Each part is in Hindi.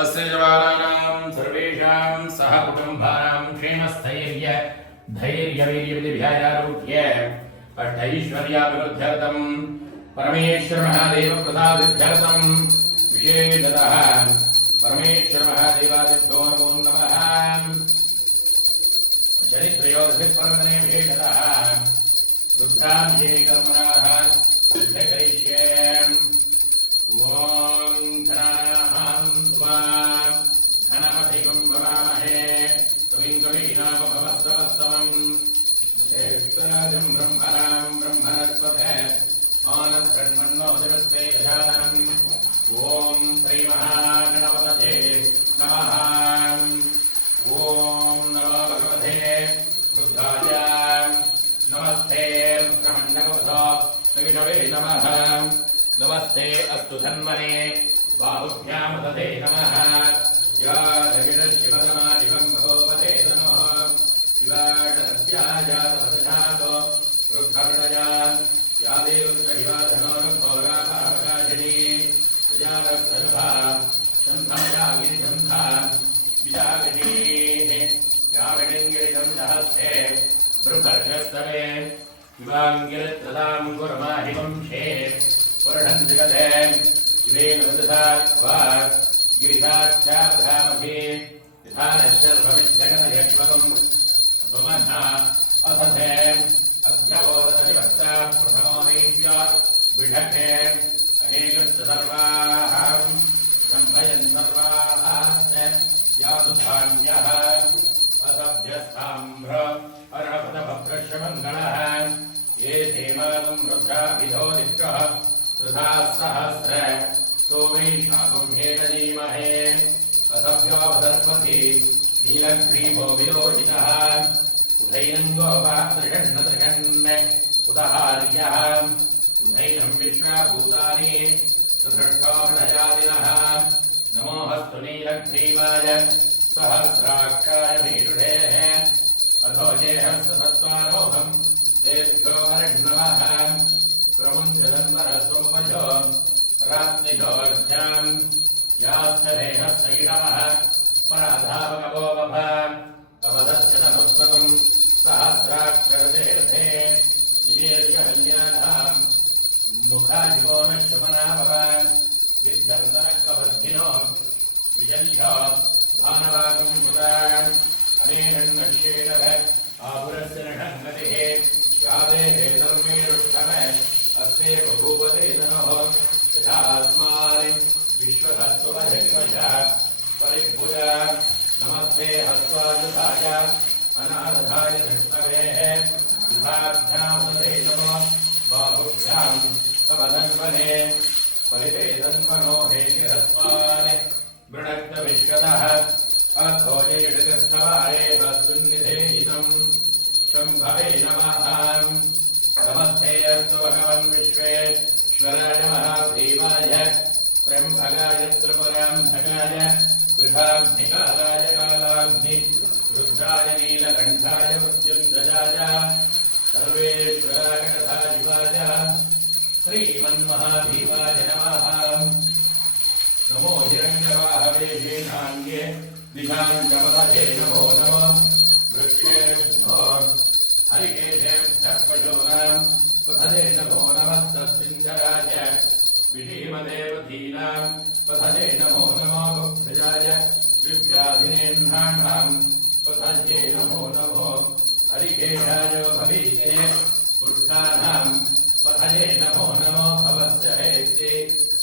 अस्य जवानानां सर्वेषां सह कुटुम्बानां क्षेमस्थैर्य धैर्यवीर्यविधिभ्यायारोग्य अष्टैश्वर्याभिवृद्ध्यर्थं परमेश्वर महादेव प्रसादित्यर्थं विशेषतः परमेश्वर महादेवादिभ्यो नमो नमः। शनित्रयोदशिपर्वदिने विशेषतः रुद्राभिषेकर्मणाः सिद्धकरिष्ये। ओम धनाहं त्वा धनपतिं भवामहे कविं कवीनामभवस्तवस्तवं ज्येष्ठराजं ब्रह्मणां ब्रह्मणस्पते आनस्कण्मन्नो दिवस्ते गजाननम्। ओम श्री महागणपतये नमः। ओम नमो भगवते रुद्राय नमस्ते ब्रह्मण्डवतो विष्णवे नमः। नमस्ते अस्तु धन्वने बाहुभ्यां तदे नमः। या जगदशिवतमादिवं भगवते नमः। शिवाशरस्याजातपदशातो रुद्धर्णया या देवश्रहिवाधनोरघोराभावकाशिनी प्रजातस्तनुभा शन्धाया गिरिशन्धा विजागतीः या विडिङ्गिरिशन्धहस्ते बृहर्षस्तवे शिवाङ्गिरित्रदां गुरुमाहिवंशे वर्णं जगते शिवेन वदसात्वा गिरिसाक्षापधामहे यथा नश्चर्वमिच्छगनयक्ष्मकम् सुमन्ना असथे अध्यवोदधिवक्ता प्रथमो देव्य बिढके अहेकस्य सर्वाः ब्रह्मयन् सर्वाः यातु धान्यः असभ्यस्ताम्र अर्हपदभद्रश्यमङ्गलः ये धेमगं रुद्राभिधो दिष्टः तथा सहस्र सोमैषाकुम्भेदीमहे असभ्योऽवदर्पति नीलग्रीवो विलोहितः उदैनं गोपात्रिषण्ण उदहार्यः उदैनं विश्वभूतानि सुदृष्टोऽढयादिनः नमो हस्तु नीलग्रीवाय सहस्राक्षाय भीरुढेः अधोजेहस्तमत्वारोहम् तेभ्यो हरिण्मः प्रमुञ्चदन्वरस्वमुपजो रात्रिजोर्ध्याम् याश्चरेहस्तैषवः पराधावकवो वभ अवदच्छतमुत्सवम् सहस्राक्षरतीर्थे निवेर्यहल्यानाम् मुखाजिवो न शमनाभव विध्यन्तनकबद्धिनो विजल्यो भानवागं भूतान् अनेनन्नश्येदभ आपुरस्य नषङ्गतिः यादेः धर्मे रुष्टमे अस्ते बभूवते नमः यथास्मानि विश्वतत्त्वजन्मशः परिभुज नमस्ते हस्वायुधाय अनारधाय धृष्टवेः युधाभ्यामुदते नमो बाहुभ्यां तवदन्वने परिवेदन्वनो हेतिहस्वानि वृणक्तविश्वतः अथोजयितस्तवारे वस्तुन्निधेहितम् शम्भवे नमः। नमस्ते अस्तु भगवन् विश्वेश्वराय महादेवाय त्र्यम्बकाय त्रिपुरान्धकाय वृषाग्निकालाय कालाग्नि रुद्राय नीलकण्ठाय मृत्युञ्जयाय सर्वेश्वराय तथाशिवाय श्रीमन्महादेवाय नमः। नमो हिरण्यवाहवे शेनाङ्गे दिशाञ्चपदये नमो नमः। वृक्षेभ्यो हरिकेशेभ्यः पशूनां पथये नमो नमः। तस्मिञ्जराय विषीमदेवतीनां पथये नमो नमो भक्तजाय विभ्यादिनेन्नां पथये नमो नमो। हरिकेशाय भवीते पुष्टानां पथये नमो नमो। भवस्य हेत्ये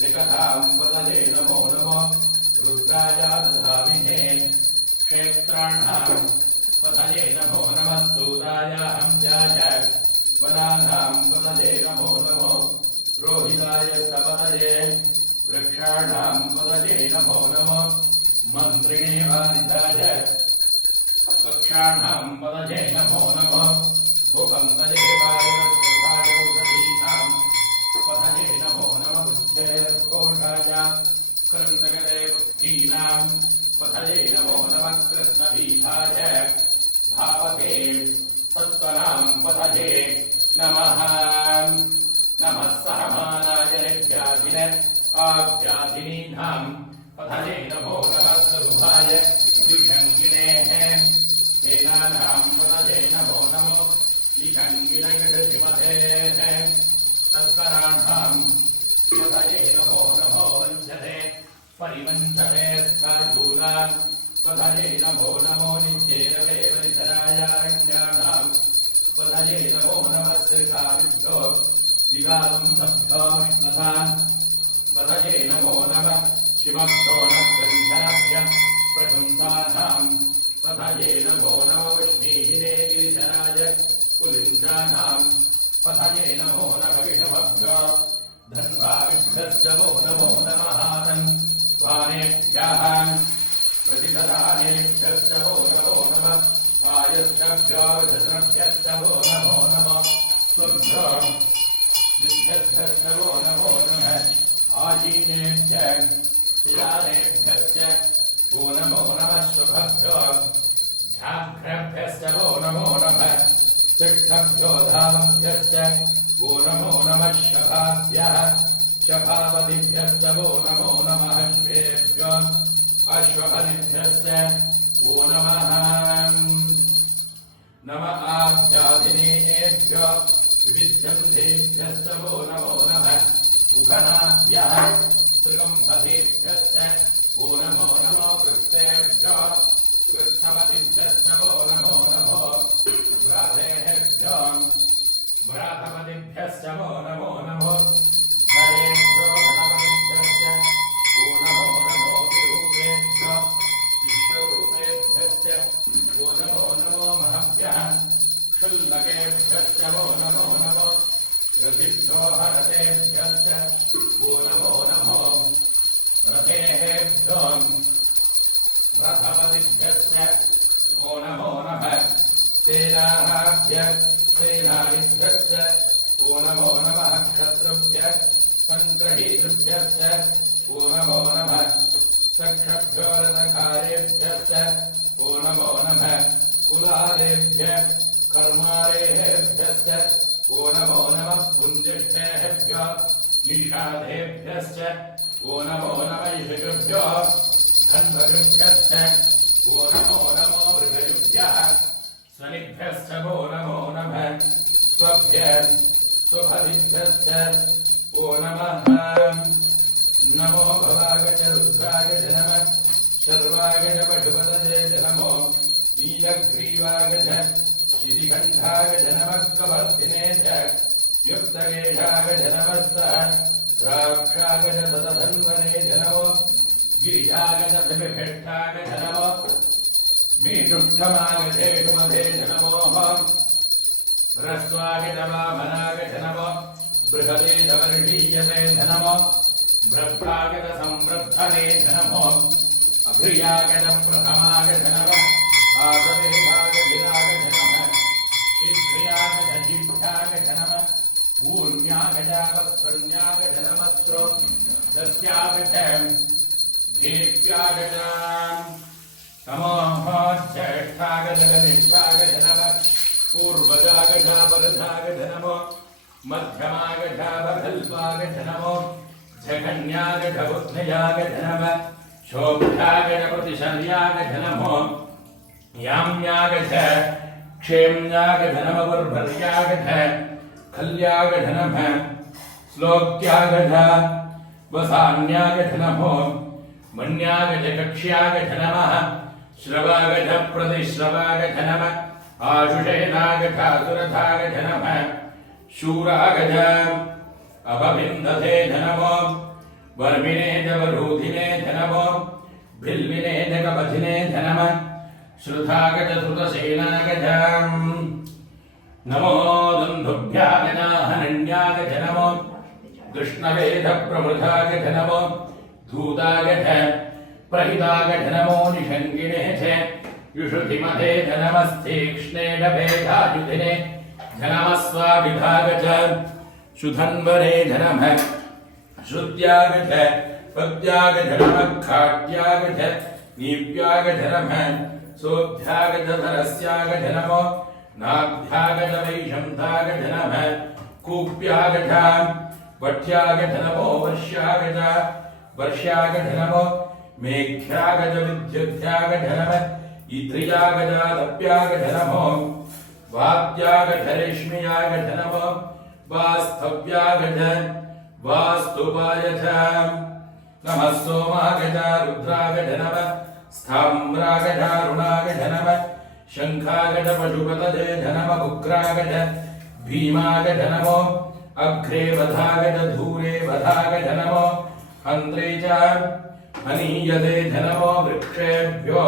जगतां पतये नमो नमो। रुद्राय दधामिने क्षेत्राणां पतये नमो नमः। सूताय हंसाय वनानां पतये नमो नमो। रोहिताय सपतये वृक्षाणां पतये नमो नमो। मन्त्रिणे वादिताय कक्षाणां पतये नमो नमो। भूकम्पये वायुरस्वधाय उदतीनां पतये नमो नमः। बुद्धेर्घोषाय क्रन्दगते बुद्धीनां पतये नमो नमः। कृष्णभीताय भावते सत्त्वनां पतये नमः। नमः सहमानाय निभ्याधिन आभ्याधिनीनां पथये नमो नमः स्वरूपाय विषङ्गिणेः सेनानां पथये नमो नमो विषङ्गिणगढिमतेः तस्कराणां पथये नमो नमो वञ्चते परिवञ्चते स्फाजूलान् पथये नमो नमो नित्येरवे परिसरायारण्याणां पथये नमो नमः श्रीकाविभ्यो दिगालं सभ्योमश्नथान् पथये नमो नमः शिवभ्यो नग्रन्थाभ्यः प्रशंसानां पथये नमो नमः विष्णीहिरे गिरिशराज कुलिञ्जानां पथये नमो नमः विषभभ्यो धन्वाभिभ्यश्च वो नमो नमः धन्वानेभ्यः प्रतिददानेभ्यश्च वो नमो नमः आयश्चभ्यो विधर्मभ्यश्च वो नमो नमः स्वभ्यो विद्भ्यश्च वो नमो नमः आजीनेभ्यः शिलानेभ्यश्च वो नमो नमः शुभभ्यो झाघ्रभ्यश्च वो नमो नमः तिष्ठभ्यो धामभ्यश्च वो नमो नमः शभाभ्यः शभावतिभ्यश्च वो नमो नमः अश्वेभ्यो अश्वपतिभ्यश्च वो नमः नमः आभ्यादिनेभ्यो विविध्यन्तेभ्यश्च वो नमो नमः उखनाभ्यः त्रिगम्भतेभ्यश्च वो नमो नमो कृत्तेभ्यो कृत्थपतिभ्यश्च वो नमो नमो व्रातेभ्यो व्रातपतिभ्यश्च वो नमो नमो धरेभ्यो गणपतिभ्यश्च वो नमो नमो विरूपेभ्यो विश्वरूपेभ्यश्च वो नमो नमो महभ्यः क्षुल्लकेभ्यश्च वो नमो नमो रथिभ्यो हरतेभ्यश्च वो नमो नमो रथेभ्यो रथपतिभ्यश्च वो नमो नमः सेनाभ्यः सेनानिभ्यश्च वो नमो नमः क्षत्रुभ्यः सङ्ग्रहीतृभ्यश्च वो नमो नमः सक्षभ्यो रथकारेभ्यश्च वो नमो नमः कुलालेभ्यः कर्मारेभ्यश्च वो नमो नमः पुञ्जिष्टेभ्यो निषादेभ्यश्च वो नमो नमः यशुभ्यो धन्वकृभ्यश्च वो नमो नमो मृगयुभ्यः स्वनिभ्यश्च वो नमो नमः स्वभ्यः स्वभदिभ्यश्च वो नमः नमो भवाय च रुद्राय च नमः शर्वाय च पशुपतये च नमो नीलग्रीवाय च शितिकण्ठाय च नमः कवर्धिने च युक्तकेशाय च नमस्तः राक्षाय च ततधन्वने च नमो गिरिजाय च विभिष्टाय च नमो मीषुक्षमाय चेषुमधे च नमो ह्रस्वाय च वामनाय च नमो बृहदे च वर्षीयते च नमो वृद्धाय च संवृद्धने च नमो अभ्रियाय च प्रथमाय च नमः आसदेहाय धिराय च नमः शीघ्रियाय च जीभ्याय च नमः ऊर्म्याय च वस्त्रण्याय च नमस्त्रो दस्याय च दीप्याय च नमो ज्येष्ठाय च कनिष्ठाय च नमः पूर्वजाय च परजाय च नमो मध्यमाय च वधल्पाय च नमो जघन्याय च बुद्ध्याय च नमः शोभ्याय च प्रतिशर्याय च नमो याम्याय च क्षेम्याय च नमः वर्भर्याय च खल्याय च नमः श्लोक्याय च वसान्याय च नमो मन्याय च कक्ष्याय च नमः श्रवाय च प्रतिश्रवाय च नमः आशुषेनाय च सुरथाय च नमः शूराय च अभविन्दते च नमो वर्मिणे च वरूधिने च नमो भिल्विने च कपथिने च नमः श्रुताय च श्रुतसेनाय च नमो दन्धुभ्याय च हनन्याय च नमो कृष्णवेदप्रमृताय च नमो धूताय च प्रहिताय च नमो निषङ्गिणे च युषुधिमते च नमस्तीक्ष्णे च भेदायुधिने च नमः स्वाभिधाय च सुधन्वरे च नमः श्रुत्याय च पद्याय च नमः खाट्याय च नीप्याय च नमः सोऽभ्याय च धरस्याय च नमो नाभ्याय च वैशन्ताय च नमः कूप्याय च वठ्याय च नमो वर्ष्याय च नमो मेघ्यागज विद्युत्यागज नमः इत्रियागजादप्यागज नमो वात्यागज रेश्मियागज नमो वास्तव्यागज वास्तुपायज नमः सोमागज रुद्रागज नमः स्थाम्रागजारुणागज नमः शंखागज पशुपतये नमः उग्रागज भीमागज नमो अग्रे वधागज धूरे वधागज नमो हन्त्रे च हनीयते नमो वृक्षेभ्यो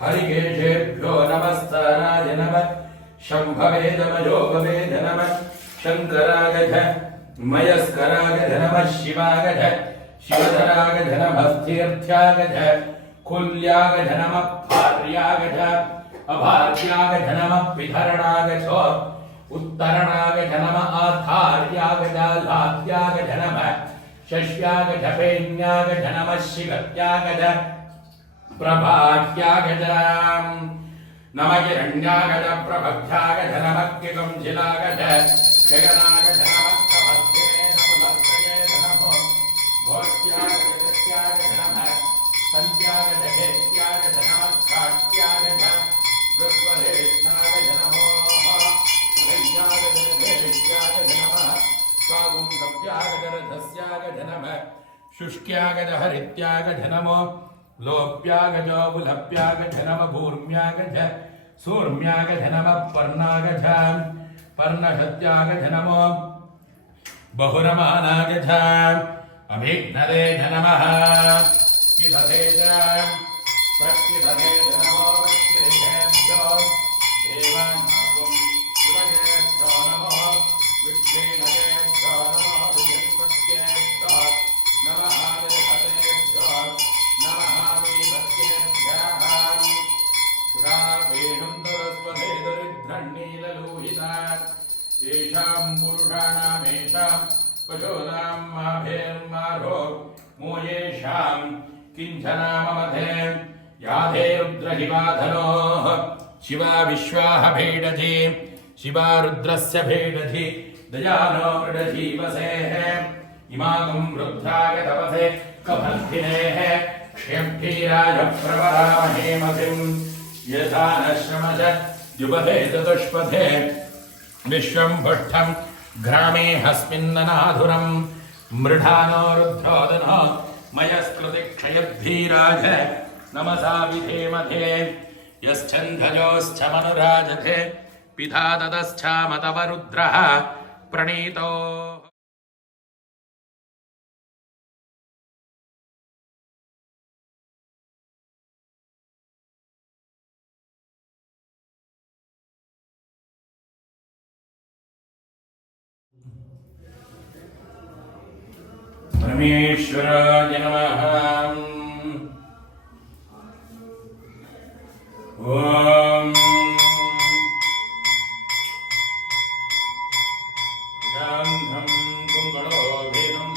हरिकेशेभ्यो नमस्ताराय नमः शम्भवे नमयोगवे नमः शङ्करागज मयस्करागज नमः शिवागज शिवधरागज नमः तीर्थ्यागज कुल्यागज नमः भार्यागज अभार्यागज नमः पितरणागज उत्तरणागज नमः आधार्यागज लाद्यागज नमः शश्यागज पेन्यागज नमः शिवत्यागज प्रभात्यागज नमः हिरण्यागज प्रभक्त्यागज नमः किकंशिलागज क्षयनागज नमः प्रभक्त्ये नमः नमो भोत्यागज नमः सन्त्यागज हेत्यागज नमः काट्यागज गृह्वरेष्ठागज नमो उदय्यागज नमः स्वागुं सव्यागज रथस्यागज नमः शुष्क्यागज हरित्यागज नमो लोप्यागज उलप्यागज नमः भूर्म्यागज सूर्म्यागज नमः पर्णागज पर्णशत्यागज नमो बहुरमानागज अभिघ्नदे नमः किधते च प्रत्युदते नमो वक्तिरेभ्यो देवानागुं सुरगेभ्यो नमो विक्षेणगेभ्यो नमो विजन्मत्येभ्यो नमः हतेभ्यो नमः वीभक्तेभ्यः ग्रामेषुन्दरस्वधे दरिद्रण्णीललोहिता येषां पुरुषाणामेषां पशूनां माभेर्मारो मोयेषां किञ्चनाममधे याधे रुद्रहिमाधनोः शिवा विश्वाः भेडधि शिवा रुद्रस्य भेडधि दयानो मृडजीवसेः इमागं रुद्रागतपथे कपन्थिनेः क्षेमभीराय प्रवरामहे मतिं यथा नश्रमज युपथे चतुष्पथे विश्वं भट्टं ग्रामे हस्मिन्ननाधुरं मृढानो रुद्रोदनो मयस्कृति क्षयद्भीराज नमसा विधेमधे यश्चन्दजोश्च मनुराजते पिता ततश्चामतवरुद्रः प्रणीतो परमेश्वराय नमः। ओम शांतं कुंगलो भेदं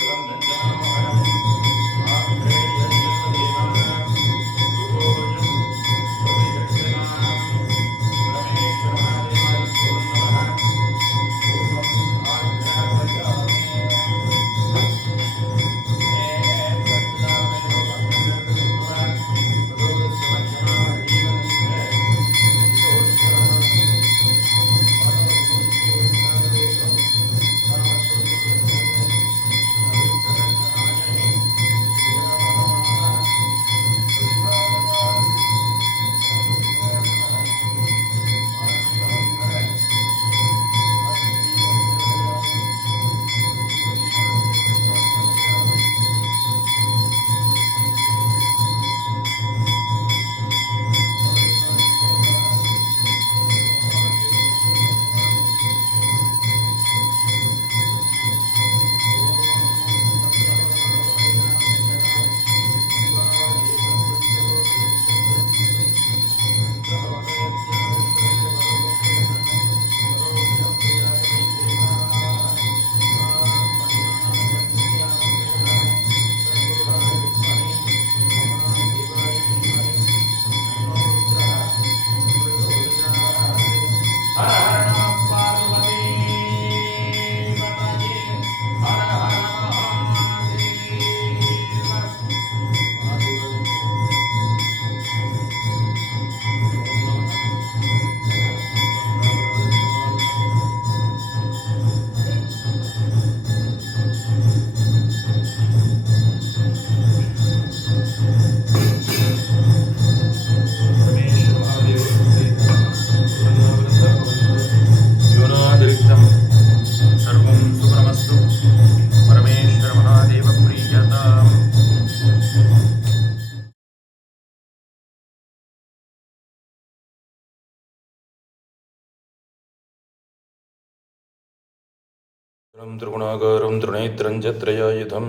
त्रिगुणाकारं त्रिनेत्रं च त्रयायुधं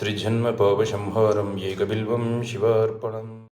त्रिजन्मपापसंहारं एकबिल्वं शिवार्पणम्